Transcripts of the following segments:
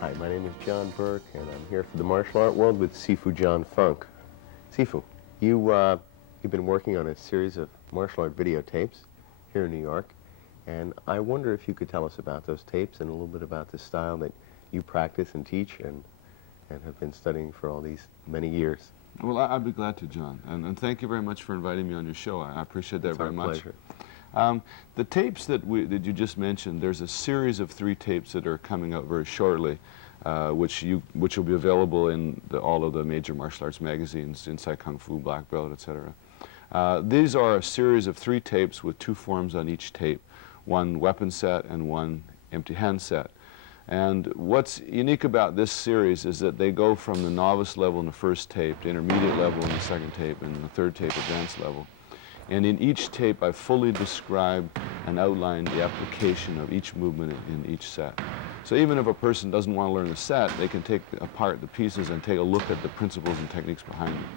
Hi, my name is John Burke, and I'm here for the martial art world with Sifu John Funk. Sifu, you've been working on a series of martial art videotapes here in New York, and I wonder if you could tell us about those tapes and a little bit about the style that you practice and teach and have been studying for all these many years. Well, I'd be glad to, John, and thank you very much for inviting me on your show. I appreciate that very much. Pleasure. The tapes that you just mentioned, there's a series of 3 tapes that are coming out very shortly, which will be available in all of the major martial arts magazines, Inside Kung Fu, Black Belt, etc. These are a series of 3 tapes with 2 forms on each tape, one weapon set and one empty hand set. And what's unique about this series is that they go from the novice level in the first tape to intermediate level in the second tape and the third tape advanced level. And in each tape I fully describe and outline the application of each movement in each set. So even if a person doesn't want to learn the set, they can take apart the pieces and take a look at the principles and techniques behind them.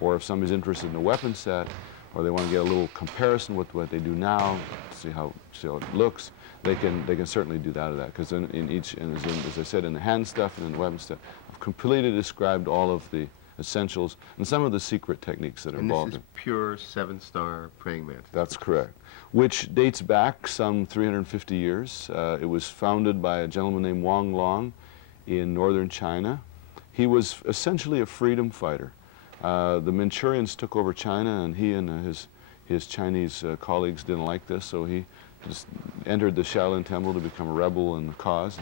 Or if somebody's interested in a weapon set, or they want to get a little comparison with what they do now, see how it looks, they can certainly do that because in each, and as I said, in the hand stuff and in the weapon stuff, I've completely described all of the essentials and some of the secret techniques that are involved. And this is pure 7-star praying mantis. That's correct, which dates back some 350 years. It was founded by a gentleman named Wang Long in northern China. He was essentially a freedom fighter. The Manchurians took over China, and he and his Chinese colleagues didn't like this, so he just entered the Shaolin Temple to become a rebel in the cause.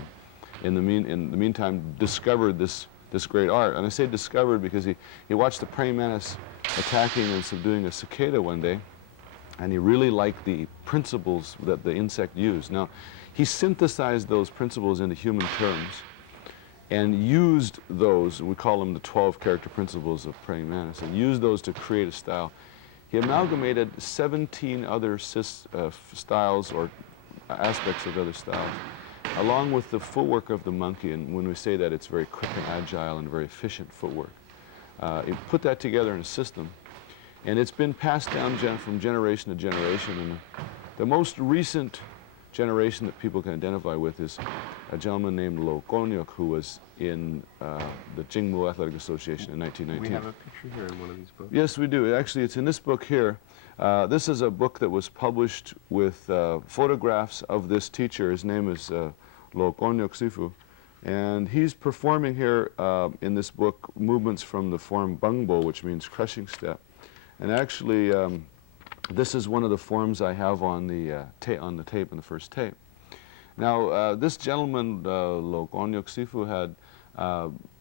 And in the meantime, discovered this great art. And I say discovered because he watched the praying mantis attacking and subduing a cicada one day, and he really liked the principles that the insect used. Now, he synthesized those principles into human terms and used those, we call them the 12 character principles of praying mantis, and used those to create a style. He amalgamated 17 other styles or aspects of other styles, along with the footwork of the monkey, and when we say that, it's very quick and agile and very efficient footwork. He put that together in a system, and it's been passed down from generation to generation, and the most recent generation that people can identify with is a gentleman named Lo Konyuk, who was in the Jingmu Athletic Association in 1919. We have a picture here in one of these books. Yes, we do. Actually, it's in this book here. This is a book that was published with photographs of this teacher. His name is Lo Konyuk Sifu, and he's performing here in this book movements from the form bungbo, which means crushing step. And actually, this is one of the forms I have on the tape in the first tape. Now, this gentleman, Lo Konyuk Sifu, had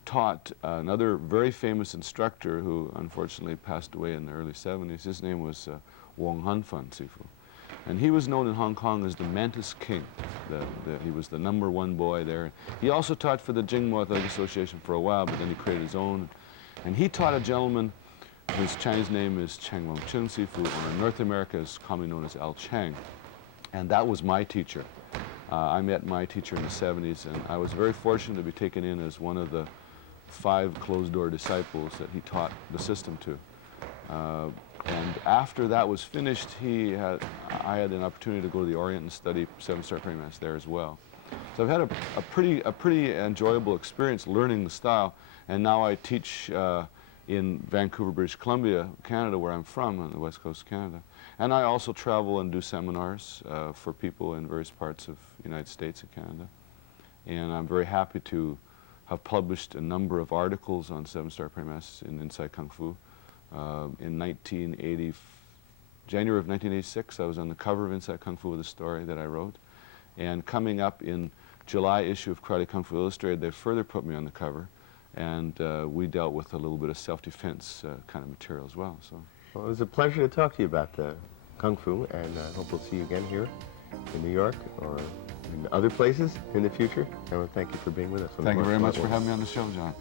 taught another very famous instructor who unfortunately passed away in the early 70s. His name was Wong Hanfan Sifu. And he was known in Hong Kong as the Mantis King. He was the #1 boy there. He also taught for the Jingmu Athletic Association for a while, but then he created his own. And he taught a gentleman whose Chinese name is Cheng Wang Chun Sifu, and in North America is commonly known as Al Cheng. And that was my teacher. I met my teacher in the 70s, and I was very fortunate to be taken in as one of the 5 closed-door disciples that he taught the system to. And after that was finished, I had an opportunity to go to the Orient and study 7-star praying mantis there as well. So I've had a pretty enjoyable experience learning the style, and now I teach in Vancouver, British Columbia, Canada, where I'm from, on the west coast of Canada. And I also travel and do seminars for people in various parts of the United States and Canada. And I'm very happy to have published a number of articles on 7-star praying mantis in Inside Kung Fu. In January of 1986, I was on the cover of Inside Kung Fu with a story that I wrote. And coming up in July issue of Karate Kung Fu Illustrated, they further put me on the cover. And we dealt with a little bit of self-defense kind of material as well. Well, it was a pleasure to talk to you about Kung Fu, and I hope we'll see you again here in New York or in other places in the future. I want to thank you for being with us. Thank you very much for having me on the show, John.